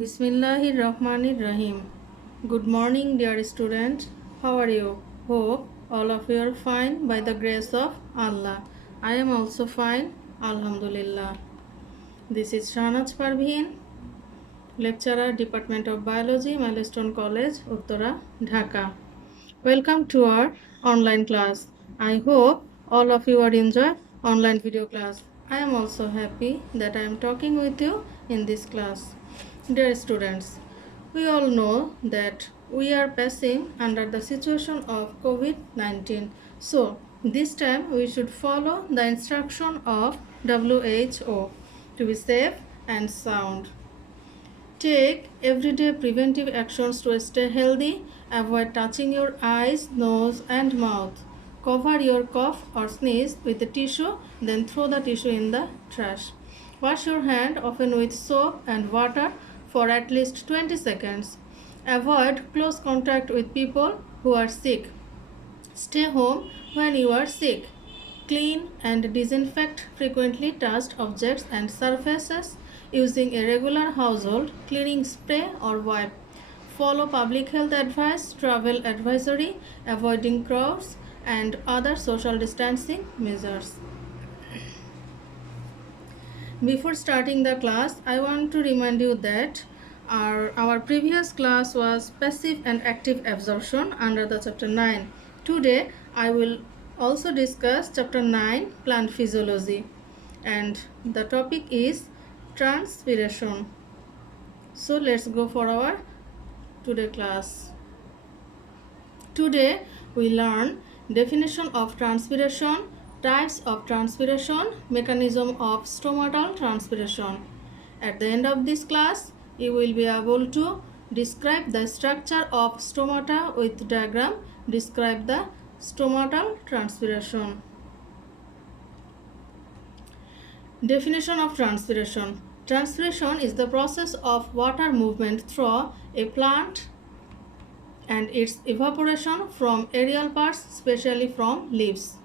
Bismillahirrahmanirrahim. Good morning, dear students. How are you? Hope all of you are fine by the grace of Allah. I am also fine, Alhamdulillah. This is Shahnaz Parveen, lecturer, Department of Biology, Milestone College, Uttara, Dhaka. Welcome to our online class. I hope all of you are enjoying online video class. I am also happy that I am talking with you in this class. Dear students, we all know that we are passing under the situation of COVID-19. So, this time we should follow the instruction of WHO to be safe and sound. Take everyday preventive actions to stay healthy. Avoid touching your eyes, nose, and mouth. Cover your cough or sneeze with a tissue, then throw the tissue in the trash. Wash your hand often with soap and water for at least 20 seconds. Avoid close contact with people who are sick. Stay home when you are sick. Clean and disinfect frequently touched objects and surfaces using a regular household cleaning spray or wipe. Follow public health advice, travel advisory, avoiding crowds, and other social distancing measures. Before starting the class, I want to remind you that our previous class was passive and active absorption under the chapter 9. Today, I will also discuss chapter 9, plant physiology, and the topic is transpiration. So let's go for our today class. Today we learn definition of transpiration, types of transpiration, mechanism of stomatal transpiration. At the end of this class, you will be able to describe the structure of stomata with diagram, describe the stomatal transpiration. Definition of transpiration. Transpiration is the process of water movement through a plant and its evaporation from aerial parts, especially from leaves.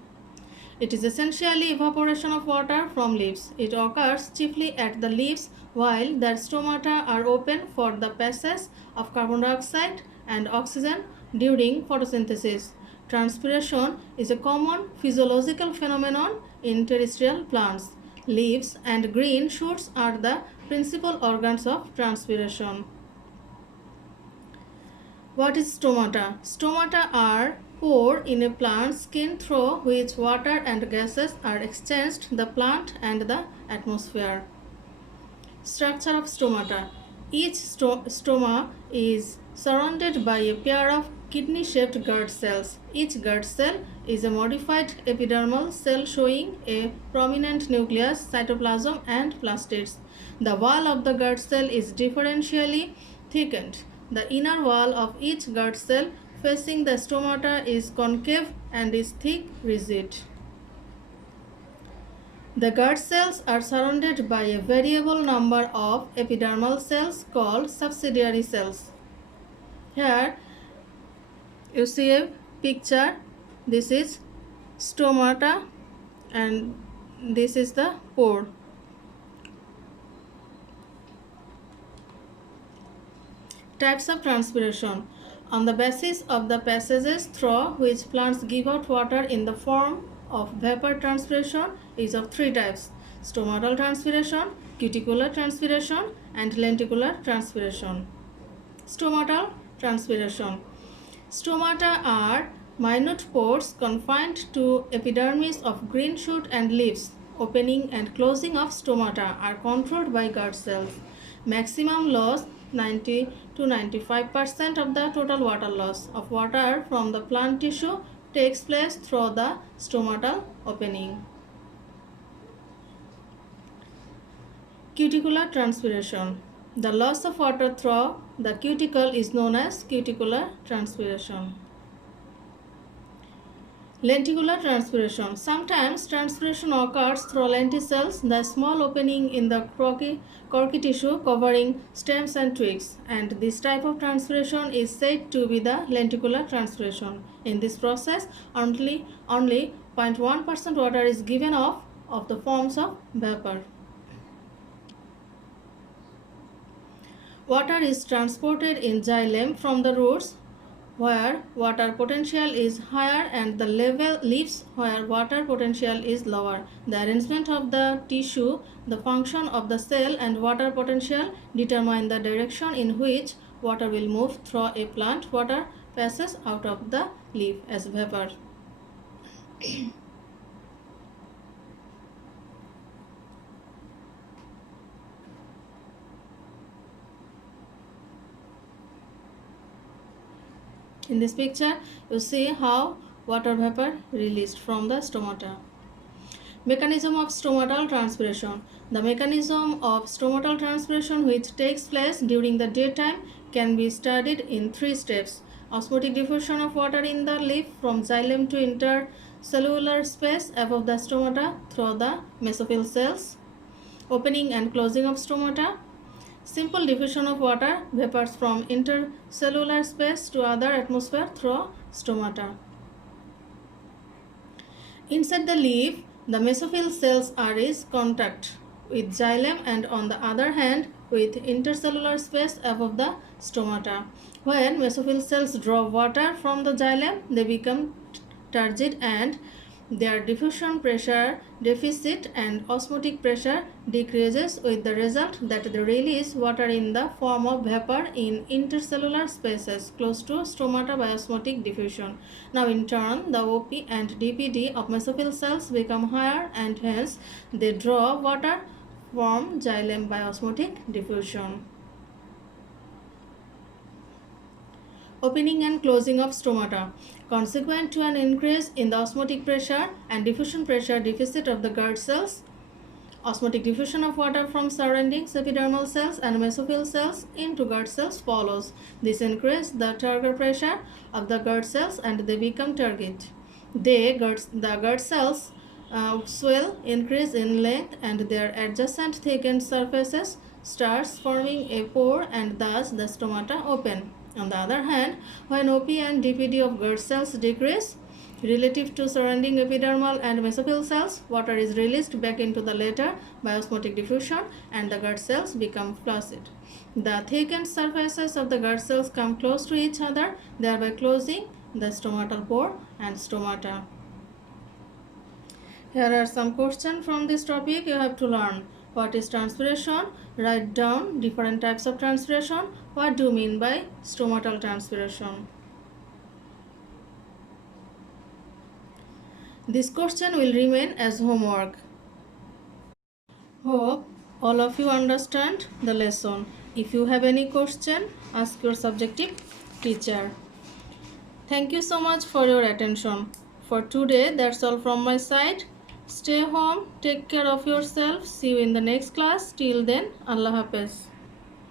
It is essentially evaporation of water from leaves. It occurs chiefly at the leaves while their stomata are open for the passage of carbon dioxide and oxygen during photosynthesis. Transpiration is a common physiological phenomenon in terrestrial plants. Leaves and green shoots are the principal organs of transpiration. What is stomata? Stomata are pore in a plant's skin through which water and gases are exchanged in the plant and the atmosphere. Structure of stomata. Each stoma is surrounded by a pair of kidney-shaped guard cells. Each guard cell is a modified epidermal cell showing a prominent nucleus, cytoplasm, and plastids. The wall of the guard cell is differentially thickened. The inner wall of each guard cell facing the stomata is concave and is thick, rigid. The guard cells are surrounded by a variable number of epidermal cells called subsidiary cells. Here you see a picture. This is stomata and this is the pore. Types of transpiration. On the basis of the passages through which plants give out water in the form of vapor, transpiration is of three types: stomatal transpiration, cuticular transpiration, and lenticular transpiration. Stomatal transpiration. Stomata are minute pores confined to epidermis of green shoot and leaves. Opening and closing of stomata are controlled by guard cells. Maximum loss 90 to 95% of the total water loss of water from the plant tissue takes place through the stomatal opening. Cuticular transpiration. The loss of water through the cuticle is known as cuticular transpiration. Lenticular transpiration. Sometimes transpiration occurs through lenticels, the small opening in the corky tissue covering stems and twigs, and this type of transpiration is said to be the lenticular transpiration. In this process, only 0.1% water is given off of the forms of vapor. Water is transported in xylem from the roots where water potential is higher and the leaves where water potential is lower. The arrangement of the tissue, the function of the cell and water potential determine the direction in which water will move through a plant. Water passes out of the leaf as vapor. In this picture, you see how water vapor released from the stomata. Mechanism of stomatal transpiration. The mechanism of stomatal transpiration which takes place during the daytime can be studied in 3 steps. Osmotic diffusion of water in the leaf from xylem to intercellular space above the stomata through the mesophyll cells. Opening and closing of stomata. Simple diffusion of water vapors from intercellular space to other atmosphere through stomata. Inside the leaf, the mesophyll cells are in contact with xylem and on the other hand with intercellular space above the stomata. When mesophyll cells draw water from the xylem, they become turgid and their diffusion pressure deficit and osmotic pressure decreases, with the result that they release water in the form of vapor in intercellular spaces close to stomata by osmotic diffusion. Now in turn, the OP and DPD of mesophyll cells become higher and hence they draw water from xylem by osmotic diffusion. Opening and closing of stomata. Consequent to an increase in the osmotic pressure and diffusion pressure deficit of the guard cells, osmotic diffusion of water from surrounding epidermal cells and mesophyll cells into guard cells follows. This increases the turgor pressure of the guard cells and they become turgid. The guard cells swell, increase in length and their adjacent thickened surfaces starts forming a pore and thus the stomata open. On the other hand, when OP and DPD of guard cells decrease relative to surrounding epidermal and mesophyll cells, water is released back into the latter by osmotic diffusion and the guard cells become flaccid. The thickened surfaces of the guard cells come close to each other, thereby closing the stomatal pore and stomata. Here are some questions from this topic you have to learn. What is transpiration? Write down different types of transpiration. What do you mean by stomatal transpiration? This question will remain as homework. Hope all of you understand the lesson. If you have any question, ask your subjective teacher. Thank you so much for your attention. For today, that's all from my side. Stay home, take care of yourself. See you in the next class. Till then, Allah Hafiz.